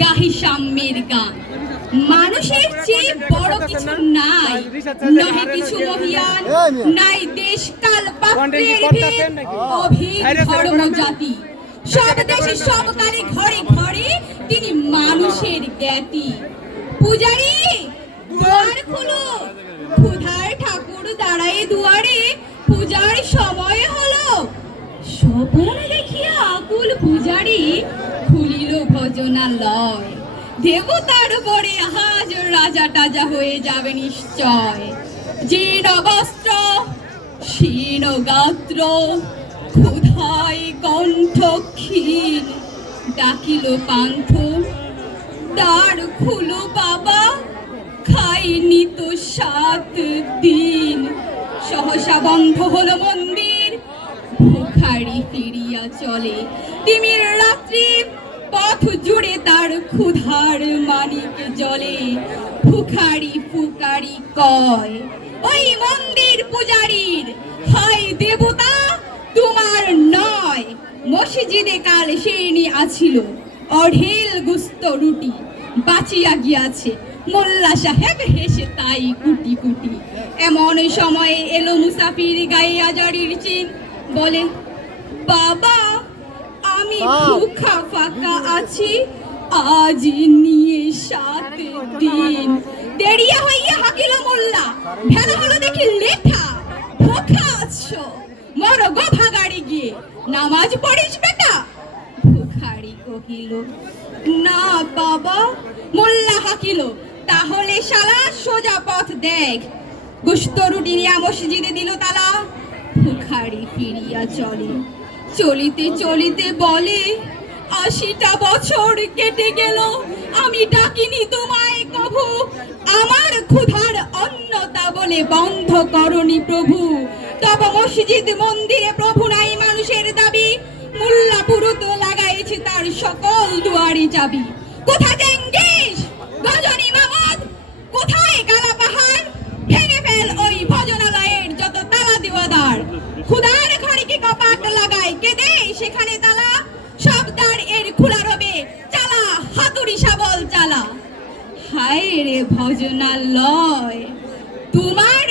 গাহি সাম্যের গান। মানুষের চেয়ে বড় কিছু নাই, নহে কিছু মহিয়ান, নাই দেশ কাল পাত্রের ভেদ, অভেদ ধর্ম জাতি। সব দেশে সব কালে ঘরে ঘরে তিনি মানুষের জ্ঞাতি। পূজারি দ্বার খুলো, ক্ষুধার ঠাকুর দাঁড়ায় দুয়ারে, পূজার সময় হলো। স্বপ্ন দেখিয়া আকুল পূজারি খুলিল ভজনালয়। দেবতার পরে আজ রাজা টাজা হয়ে যাবে নিশ্চয়। জীর্ণ বস্ত্র শীর্ণ গাত্র, ক্ষুধায় কণ্ঠ ক্ষীণ, ডাকিল পান্থ দ্বার খুলো বাবা, খাইনি তো 7 দিন। সহসা বন্ধ হলো মন্দির, ভিখারি ফিরিয়া চলে। তিমির রাত্রি পথ জুড়ে তার ক্ষুধার মানিক জলে। ভিখারি ফুকারি কয়, ওই মন্দির পূজারীর, হায় দেবতা তোমার নয়। মসজিদে কাল সেনি আছিল, অঢেল গুস্ত রুটি বাঁচিয়া গিয়াছে। মোল্লা সাহেব হেসে তাই কুটি কুটি। এমন সময়ে এলো মুসাফির গায়ে আজারির চিন, বলে বাবা আমি ভুখা ফাঁকা আছি, আজ নিয়ে 7 দিন। দেরিয়া হইয়া হাকিল মোল্লা, ভেলা হলো দেখি লেঠা। ভুখা আছো, মর গো ভাগাড়ি গিয়ে, নামাজ পড়িস বেটা। ভিখারি কহিল না বাবা। মোল্লা হাকিল, তাহলে শালা সোজা পথ দেখ। গুস্ত রুটি নিয়ে মসজিদে দিল তালা। ভিখারি ফিরিয়া চলে, চলিতে চলিতে বলে 80টা বছর কেটে গেল, আমি ডাকিনি তোমায় কভু। আমার ক্ষুধার অন্নতা বলে বন্ধ করনি প্রভু। তব মসজিদ মন্দিরে প্রভু নাই মানুষের দাবি। মোল্লা পুরুত লাগাইছে তার সকল দুয়ারি চাবি। কোথা চেঙ্গিস গজনী মামদ, কোথায় কালা পাহাড়, ভেঙে ফেল ওই ভজনালয়ের যত তালা দেওয়াদার। ক্ষুধার ঘরে কি কপাট লাগায়, কে দেয় সেখানে তালা। সব দ্বার এর খোলা রবে, চালা হাতুড়ি শাবল চালা। হায় রে ভজনালয়, তোমার